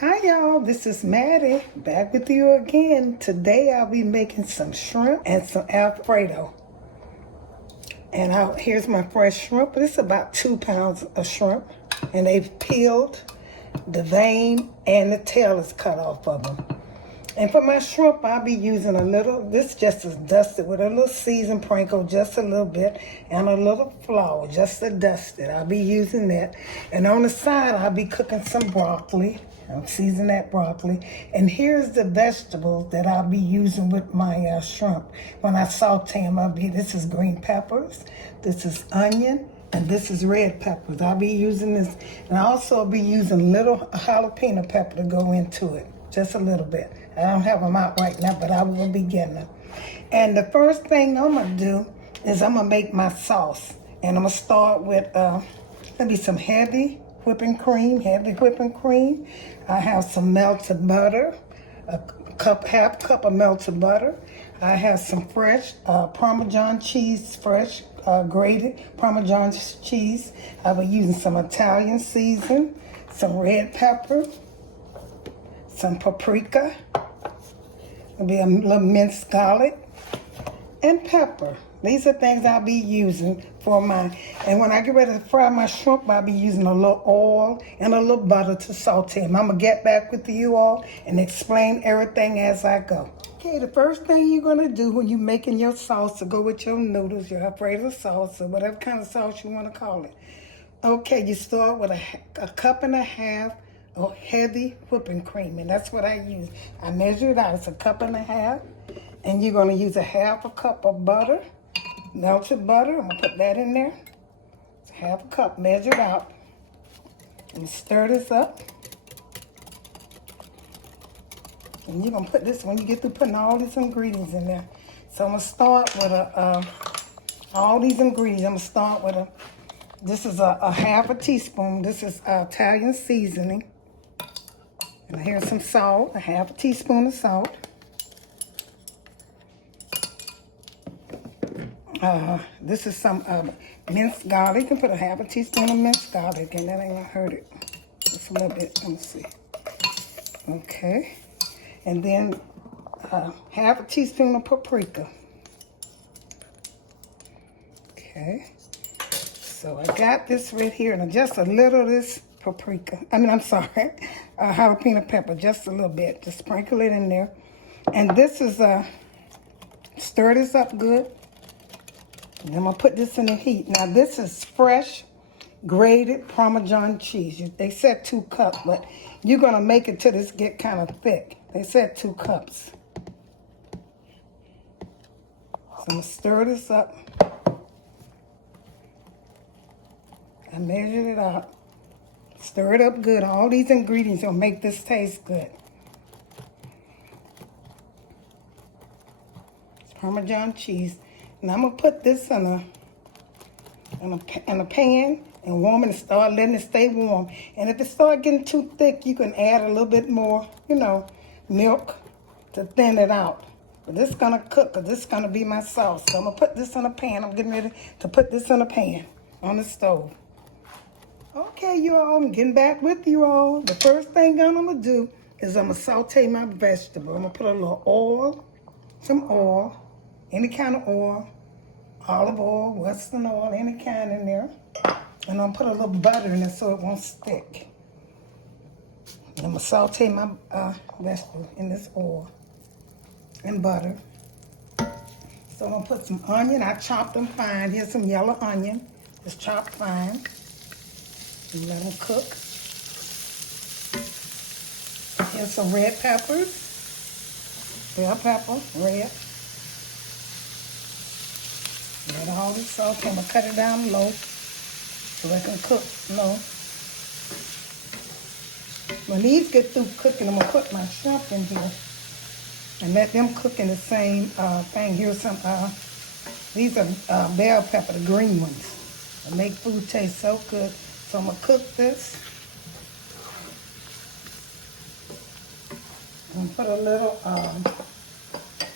Hi y'all, this is Mattie, back with you again. Today I'll be making some shrimp and some Alfredo. And here's my fresh shrimp. This is about 2 pounds of shrimp. And they've peeled, the vein and the tail is cut off of them. And for my shrimp, I'll be using a little, this just is dusted with a little seasoned Panko, just a little bit, and a little flour, just to dust it. I'll be using that. And on the side, I'll be cooking some broccoli. I'll season that broccoli. And here's the vegetables that I'll be using with my shrimp. When I saute them, this is green peppers, this is onion, and this is red peppers. I'll be using this, and I'll also be using little jalapeno pepper to go into it, just a little bit. I don't have them out right now, but I will be getting them. And the first thing I'm gonna do is I'm gonna make my sauce. And I'm gonna start with maybe some heavy whipping cream. I have some melted butter, half cup of melted butter. I have some fresh Parmesan cheese, fresh grated Parmesan cheese. I'll be using some Italian season, some red pepper, some paprika. There'll be a little minced garlic and pepper. These are things I'll be using for and when I get ready to fry my shrimp, I'll be using a little oil and a little butter to saute them. I'm gonna get back with you all and explain everything as I go. Okay, the first thing you're gonna do when you're making your sauce to go with your noodles, your Alfredo sauce, or whatever kind of sauce you wanna call it. Okay, you start with a cup and a half of heavy whipping cream, and that's what I use. I measure it out, it's a cup and a half, and you're gonna use a half a cup of butter, melted butter. I'm gonna put that in there. It's half a cup, measured out. And stir this up. And you're gonna put this, when you get through putting all these ingredients in there. So I'm gonna start with all these ingredients. I'm gonna start with this is a half a teaspoon. This is Italian seasoning. And here's some salt, a half a teaspoon of salt. This is some minced garlic. You can put a half a teaspoon of minced garlic, and that ain't gonna hurt it. Just a little bit. Let me see. Okay. And then half a teaspoon of paprika. Okay. So I got this right here, and just a little of this paprika. Jalapeno pepper, just a little bit. Just sprinkle it in there. And this is stir this up good. And I'm gonna put this in the heat. Now this is fresh grated Parmesan cheese. They said 2 cups, but you're gonna make it till this get kind of thick. They said 2 cups. So I'm gonna stir this up. I measured it out. Stir it up good. All these ingredients will make this taste good. It's Parmesan cheese. And I'm gonna put this in a pan and warm it and start letting it stay warm. And if it starts getting too thick, you can add a little bit more, milk to thin it out. But this is gonna cook, because this is gonna be my sauce. So I'm gonna put this in a pan. I'm getting ready to put this in a pan on the stove. Okay, you all, I'm getting back with you all. The first thing I'm gonna do is I'm gonna saute my vegetable. I'm gonna put a little oil, some oil, any kind of oil, olive oil, Western oil, any kind in there. And I'm gonna put a little butter in it so it won't stick. And I'm gonna saute my vegetable in this oil and butter. So I'm gonna put some onion. I chopped them fine. Here's some yellow onion, just chopped fine. And let them cook. Here's some red peppers. Bell pepper, red. Let all this saute. I'm gonna cut it down low so they can cook low. When these get through cooking, I'm gonna put my shrimp in here and let them cook in the same thing. Here's some, these are bell pepper, the green ones. They make food taste so good. So I'm gonna cook this. I'm gonna put a little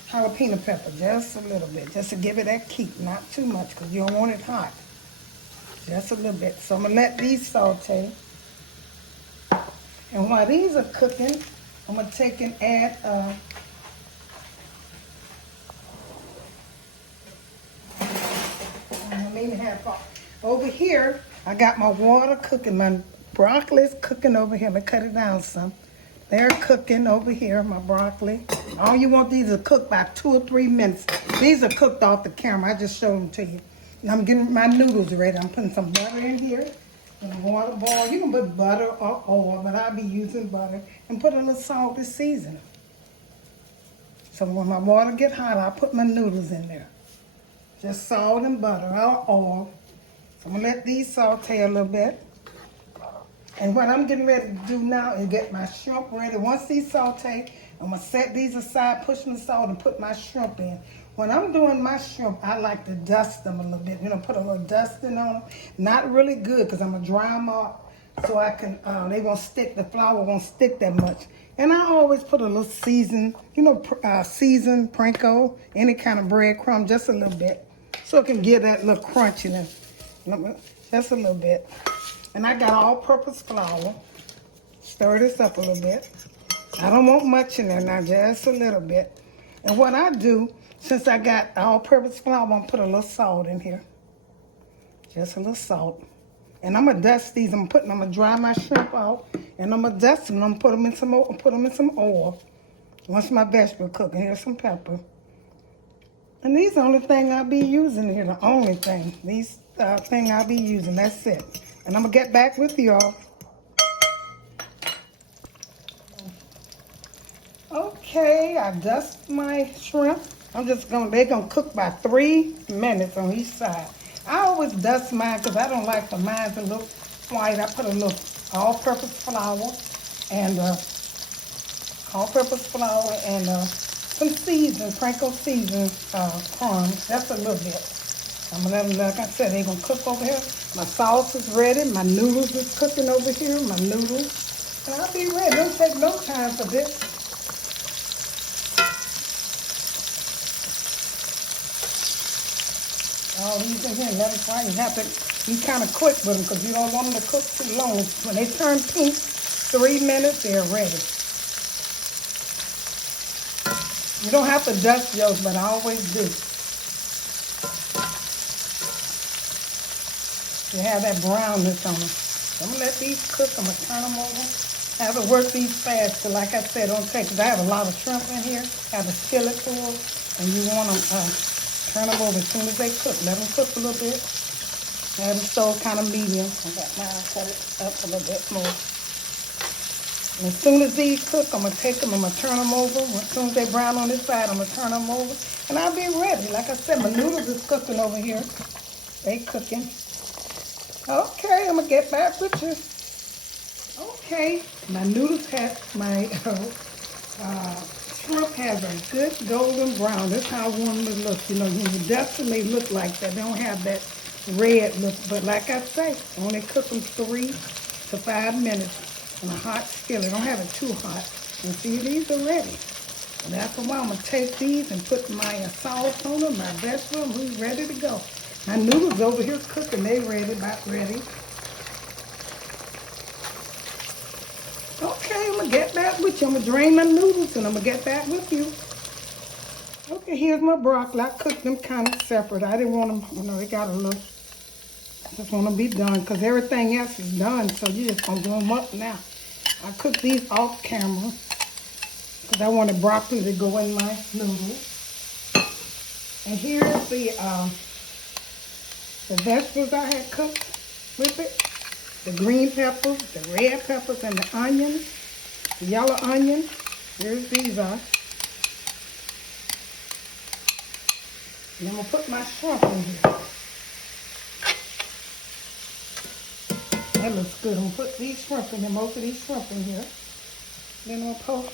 jalapeno pepper, just a little bit, just to give it that kick, not too much, because you don't want it hot. Just a little bit. So I'm gonna let these saute. And while these are cooking, I'm gonna take and add over here. I got my water cooking. My broccoli is cooking over here. I'm gonna cut it down some. They're cooking over here, my broccoli. All you want these to cook by 2 or 3 minutes. These are cooked off the camera. I just showed them to you. And I'm getting my noodles ready. I'm putting some butter in here. And water boil. You can put butter or oil, but I'll be using butter. And put a little salt to season. So when my water get hot, I'll put my noodles in there. Just salt and butter or oil. So I'm gonna let these saute a little bit. And what I'm getting ready to do now is get my shrimp ready. Once these saute, I'm gonna set these aside, push them aside, and put my shrimp in. When I'm doing my shrimp, I like to dust them a little bit. You know, put a little dusting on them. Not really good, because I'm gonna dry them up so I can, they won't stick, the flour won't stick that much. And I always put a little season, you know, seasoned Panko, any kind of breadcrumb, just a little bit. So it can give that little crunchiness. Just a little bit. And I got all-purpose flour. Stir this up a little bit. I don't want much in there now, just a little bit. And what I do, since I got all-purpose flour, I'm going to put a little salt in here. Just a little salt. And I'm going to dust these. I'm going to dry my shrimp out. And I'm going to dust them. I'm going to put them in some oil. Once my vegetable cooking, here's some pepper. And these are the only thing I'll be using here. The only thing. These thing I'll be using. That's it. And I'm going to get back with y'all. Okay, I dust my shrimp. They're going to cook by 3 minutes on each side. I always dust mine because I don't like for mine to look white. I put a little all-purpose flour and some seasoning, Panko seasoning crumbs. That's a little bit. I'm going to let them, like I said, they're going to cook over here. My sauce is ready. My noodles is cooking over here. My noodles. And I'll be ready. Don't take no time for this. All these in here, let them fry. You have to be kind of quick with them because you don't want them to cook too long. When they turn pink, 3 minutes, they're ready. You don't have to dust yours, but I always do. You have that brownness on them. I'm going to let these cook. I'm going to turn them over. I have to work these fast. Because like I said, don't take, because I have a lot of shrimp in here. I have a skillet full. And you want them, turn them over as soon as they cook. Let them cook a little bit. Have them stove kind of medium. I got mine cut it up a little bit more. And as soon as these cook, I'm going to take them, I'm going to turn them over. As soon as they brown on this side, I'm going to turn them over. And I'll be ready. Like I said, my noodles is cooking over here. They cooking. Okay, I'm going to get back with you. Okay, my noodles my shrimp has a good golden brown. That's how I want them to look. You know, when you dust them, they look like that. They don't have that red look. But like I say, only cook them 3 to 5 minutes in a hot skillet. Don't have it too hot. And see, these are ready. And after a while, I'm going to take these and put my sauce on them, my vegetable, who's ready to go. My noodles over here cooking. They ready, about ready. Okay, I'm going to get back with you. I'm going to drain my noodles and I'm going to get back with you. Okay, here's my broccoli. I cooked them kind of separate. I didn't want them, you know, they got a little, I just want to be done because everything else is done. So you just going to warm them up now. I cooked these off camera because I wanted broccoli to go in my noodles. And here's the vegetables I had cooked with it. The green peppers, the red peppers, and the onions, the yellow onions. Here's these are. And I'm going to put my shrimp in here. That looks good. I'm going to put these shrimp in here, most of these shrimp in here. Then I'm going to put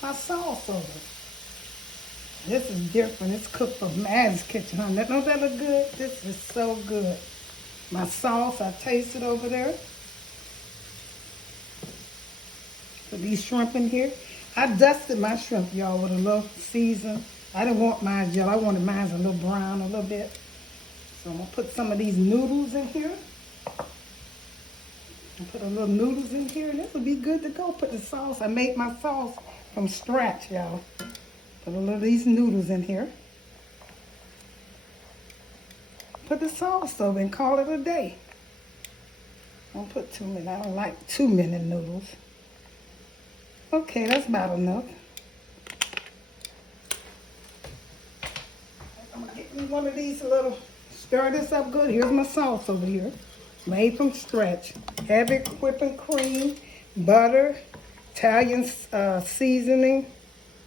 my sauce over it. This is different. It's cooked from Mattie's kitchen, huh? Don't that look good? This is so good. My sauce, I tasted over there. Put these shrimp in here. I dusted my shrimp, y'all, with a little season. I didn't want mine yellow. I wanted mine a little brown a little bit. So I'm going to put some of these noodles in here. And put a little noodles in here, and this will be good to go. Put the sauce. I made my sauce from scratch, y'all. Put a little of these noodles in here. Put the sauce over and call it a day. Don't put too many. I don't like too many noodles. Okay, that's about enough. I'm gonna get me one of these little, stir this up good. Here's my sauce over here. Made from scratch. Heavy whipping cream, butter, Italian seasoning.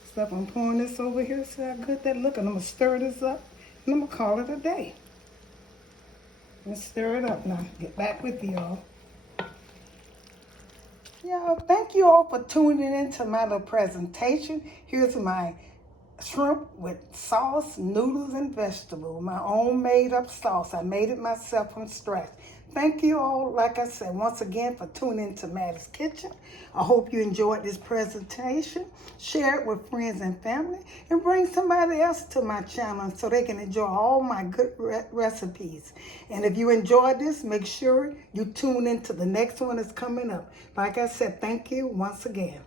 Stuff. I'm pouring this over here. See how good that looks? And I'm gonna stir this up and I'm gonna call it a day. Let's stir it up now. Get back with y'all. Y'all, thank you all for tuning into my little presentation. Here's my shrimp with sauce, noodles, and vegetables. My own made up sauce. I made it myself from scratch. Thank you all, like I said, once again for tuning into Mattie's Kitchen. I hope you enjoyed this presentation. Share it with friends and family and bring somebody else to my channel so they can enjoy all my good recipes. And if you enjoyed this, make sure you tune into the next one that's coming up. Like I said, thank you once again.